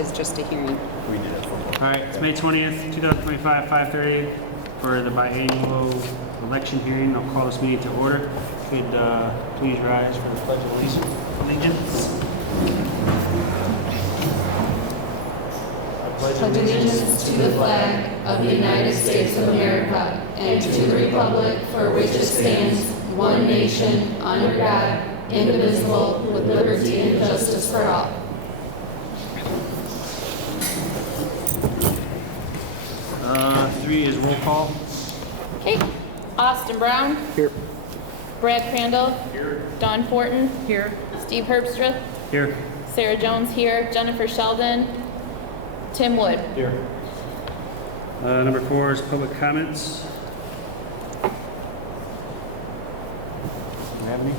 as just a hearing. We did it for both. All right, it's May 20th, 2025, 5:30 for the biannual election hearing. I'll call this meeting to order. Could please rise for the Pledge of Allegiance. Pledge allegiance to the flag of the United States of America and to the republic for which it stands, one nation, under God, indivisible, with liberty and justice for all. Three is roll call. Okay. Austin Brown. Here. Brad Crandall. Here. Don Fortin. Here. Steve Herbstreit. Here. Sarah Jones here. Jennifer Sheldon. Tim Wood. Here. Number 4 is public comments. Do you have any?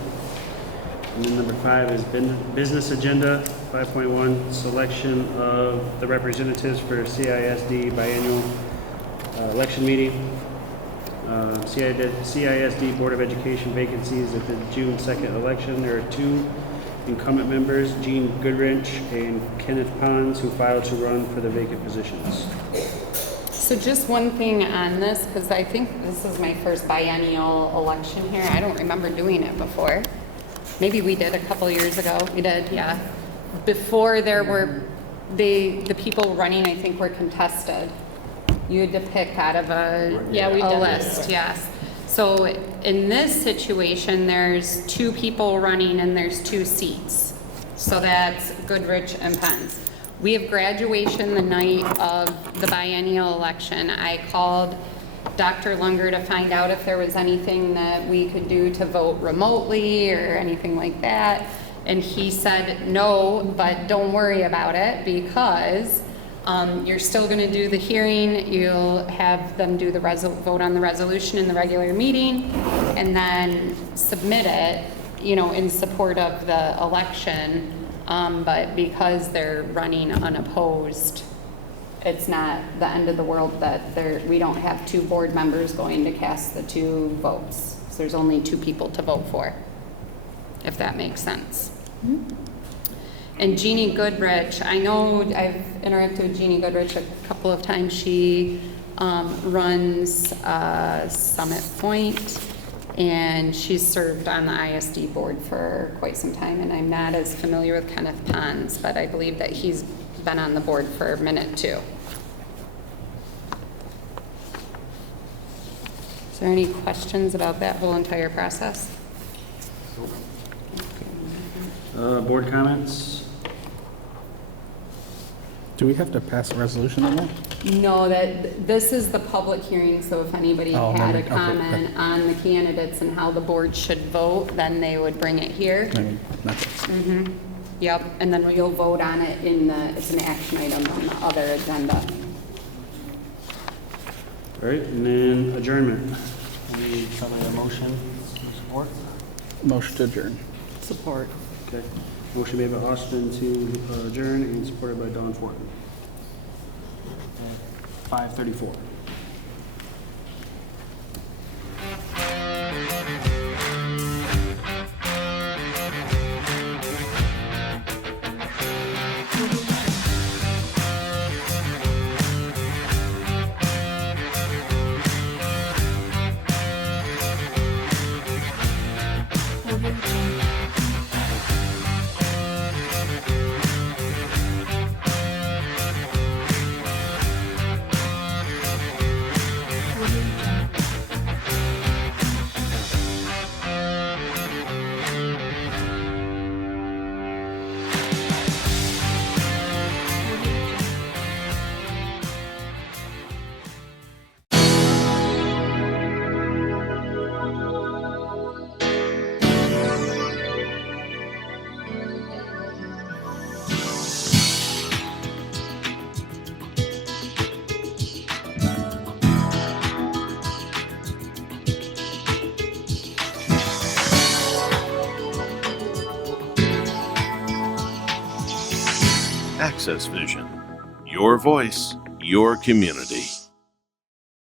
And then number 5 is business agenda. 5.1, selection of the representatives for CISD biannual election meeting. CISD Board of Education vacancies at the June 2nd election. There are 2 incumbent members, Gene Goodrich and Kenneth Pons, who filed to run for the vacant positions. So just one thing on this, because I think this is my first biennial election here. I don't remember doing it before. Maybe we did a couple years ago. We did, yeah. Before there were, the people running, I think, were contested. You had to pick out of a list, yes. So in this situation, there's 2 people running and there's 2 seats. So that's Goodrich and Pence. We have graduation the night of the biennial election. I called Dr. Lunger to find out if there was anything that we could do to vote remotely or anything like that. And he said, no, but don't worry about it because you're still going to do the hearing. You'll have them do the vote on the resolution in the regular meeting and then submit it, in support of the election. But because they're running unopposed, it's not the end of the world that we don't have 2 board members going to cast the 2 votes. So there's only 2 people to vote for, if that makes sense. Mm-hmm. And Jeannie Goodrich, I know I've interacted with Jeannie Goodrich a couple of times. She runs Summit Point, and she's served on the ISD board for quite some time, and I'm not as familiar with Kenneth Pons, but I believe that he's been on the board for a minute too. Is there any questions about that whole entire process? Board comments? Do we have to pass a resolution on that? No, this is the public hearing, so if anybody had a comment on the candidates and how the board should vote, then they would bring it here. Nothing. Yep, and then we'll vote on it it's an action item on the other agenda. All right, and then adjournment. Any somebody a motion support? Motion to adjourn. Support. Okay. Motion made by Austin to adjourn and supported by Don Fortin. 5:34. Access Vision. Your voice, your community.